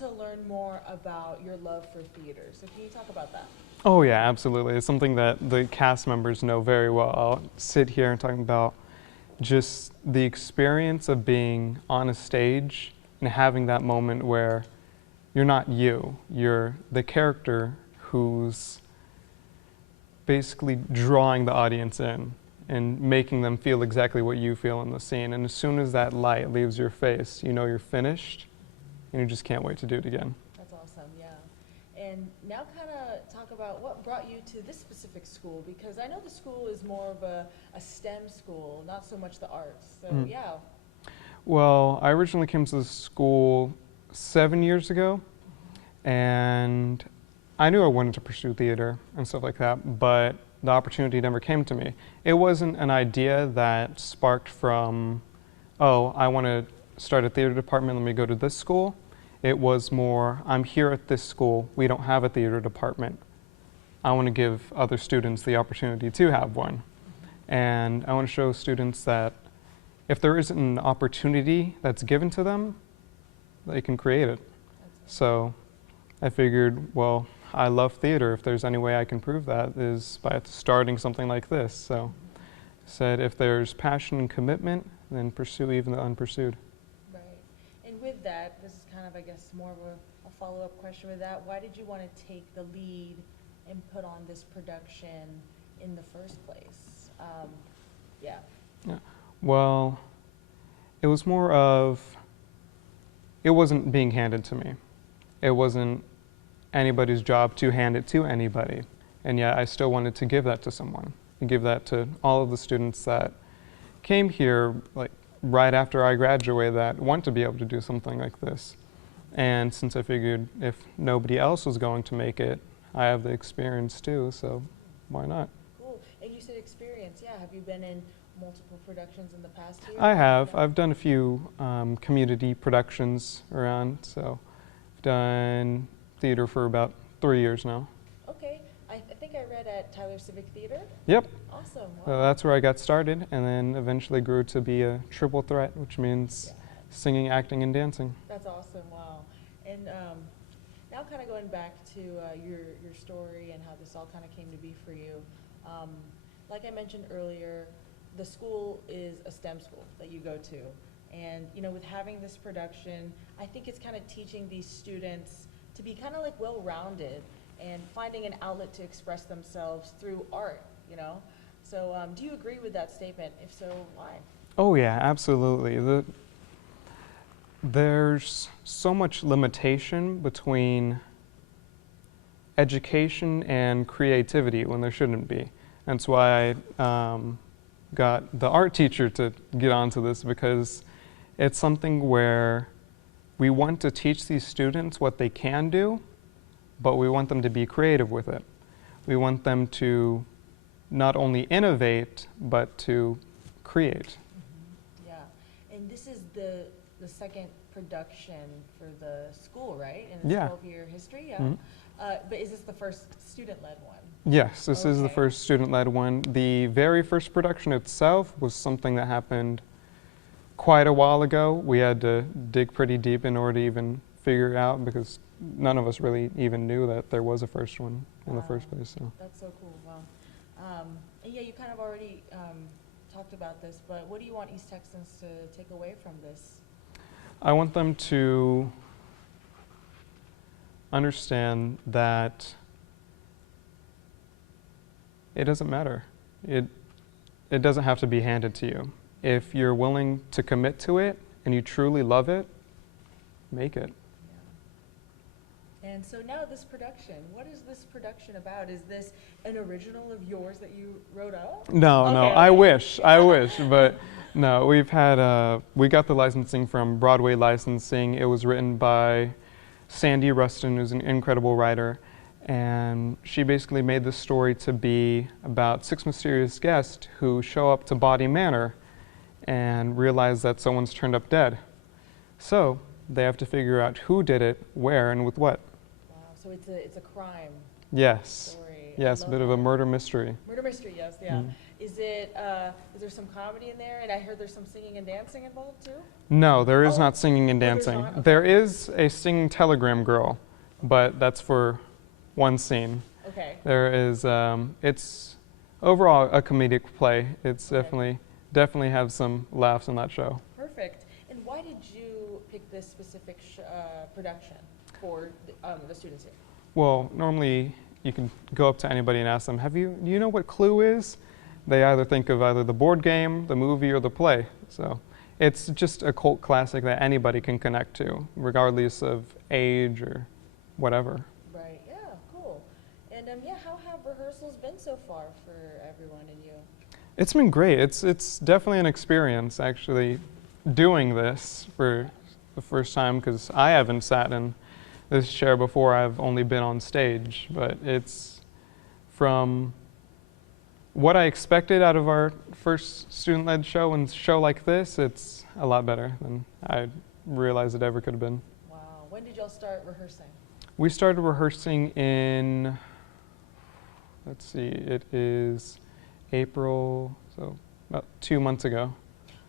wanted to learn more about your love for theater. So can you talk about that? Oh yeah, absolutely. It's something that the cast members know very well. I'll sit here and talk about just the experience of being on a stage and having that moment where you're not you, you're the character who's basically drawing the audience in and making them feel exactly what you feel in the scene. And as soon as that light leaves your face, you know you're finished and you just can't wait to do it again. That's awesome, yeah. And now kind of talk about what brought you to this specific school, because I know the school is more of a STEM school, not so much the arts. So yeah. Well, I originally came to the school 7 years ago, and I knew I wanted to pursue theater and stuff like that, but the opportunity never came to me. It wasn't an idea that sparked from, oh, I want to start a theater department, let me go to this school. It was more, I'm here at this school, we don't have a theater department. I want to give other students the opportunity to have one. And I want to show students that if there isn't an opportunity that's given to them, they can create it. So I figured, well, I love theater. If there's any way I can prove that is by starting something like this. So I said, if there's passion and commitment, then pursue even the unpursued. Right. And with that, this is kind of, I guess, more of a follow-up question with that. Why did you want to take the lead and put on this production in the first place? Yeah. Well, it was more of, it wasn't being handed to me. It wasn't anybody's job to hand it to anybody. And yet I still wanted to give that to someone, and give that to all of the students that came here like right after I graduated that want to be able to do something like this. And since I figured if nobody else was going to make it, I have the experience too, so why not? Cool. And you said experience, yeah. Have you been in multiple productions in the past year? I have. I've done a few community productions around, so I've done theater for about 3 years now. Okay. I think I read at Tyler Civic Theater. Yep. Awesome. Wow. So that's where I got started, and then eventually grew to be a triple threat, which means singing, acting, and dancing. That's awesome. Wow. And now kind of going back to your story and how this all kind of came to be for you. Like I mentioned earlier, the school is a STEM school that you go to. And, you know, with having this production, I think it's kind of teaching these students to be kind of like well-rounded and finding an outlet to express themselves through art, you know? So do you agree with that statement? If so, why? Oh yeah, absolutely. There's so much limitation between education and creativity when there shouldn't be. That's why I got the art teacher to get onto this, because it's something where we want to teach these students what they can do, but we want them to be creative with it. We want them to not only innovate, but to create. Yeah, and this is the second production for the school, right? In the 12-year history, yeah. But is this the first student-led one? Yes, this is the first student-led one. The very first production itself was something that happened quite a while ago. We had to dig pretty deep in order to even figure it out, because none of us really even knew that there was a first one in the first place. So. That's so cool, wow. And yeah, you kind of already talked about this, but what do you want East Texans to take away from this? I want them to understand that it doesn't matter. It doesn't have to be handed to you. If you're willing to commit to it and you truly love it, make it. Yeah. And so now this production, what is this production about? Is this an original of yours that you wrote out? No, no, I wish, but no, we got the licensing from Broadway Licensing. It was written by Sandy Rustin, who's an incredible writer, and she basically made this story to be about 6 mysterious guests who show up to Body Manor and realize that someone's turned up dead. So they have to figure out who did it, where, and with what. Wow, so it's a crime Yes. story. Yes, a bit of a murder mystery. Murder mystery, yes, yeah. Is there some comedy in there? And I heard there's some singing and dancing involved too? No, there is Oh. not singing and Oh, there's dancing. not? Okay. There is a singing telegram girl, but that's for one scene. Okay. There is, it's overall a comedic play. It's Okay. definitely have some laughs in that show. Perfect. And why did you pick this specific production for the students here? Well, normally you can go up to anybody and ask them, do you know what Clue is? They either think of either the board game, the movie, or the play. So it's just a cult classic that anybody can connect to, regardless of age or whatever. Right. Yeah. Cool. And yeah, how have rehearsals been so far for everyone and you? It's been great. It's definitely an experience actually doing this for the first time, because I haven't sat in this chair before. I've only been on stage, but it's from what I expected out of our first student-led show, and show like this, it's a lot better than I realized it ever could have been. Wow. When did y'all start rehearsing? We started rehearsing in, let's see, it is April, so about 2 months ago.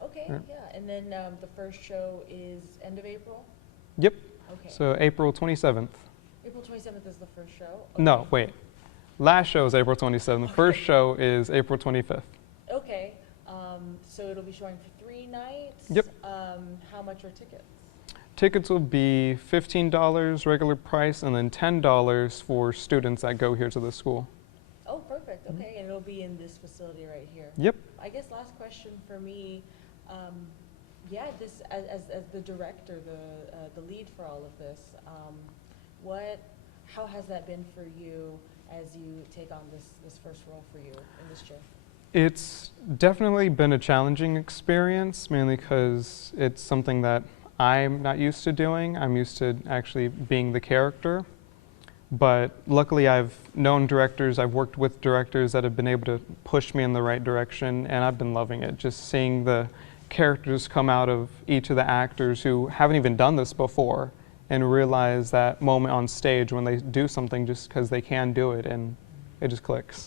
Okay. Yeah. Yeah. And then the first show is end of April? Yep. Okay. So April 27th. April 27th is the first show? No, Okay. wait. Last show is April 27th. First show is April 25th. Okay. So it'll be showing for 3 nights? Yep. How much are tickets? Tickets will be $15 regular price, and then $10 for students that go here to the school. Oh, perfect. Okay. And it'll be in this facility right here? Yep. I guess last question for me, yeah, this as the director, the lead for all of this, how has that been for you as you take on this first role for you in this chair? It's definitely been a challenging experience, mainly because it's something that I'm not used to doing. I'm used to actually being the character. But luckily I've known directors, I've worked with directors that have been able to push me in the right direction, and I've been loving it. Just seeing the characters come out of each of the actors who haven't even done this before, and realize that moment on stage when they do something just because they can do it, and it just clicks.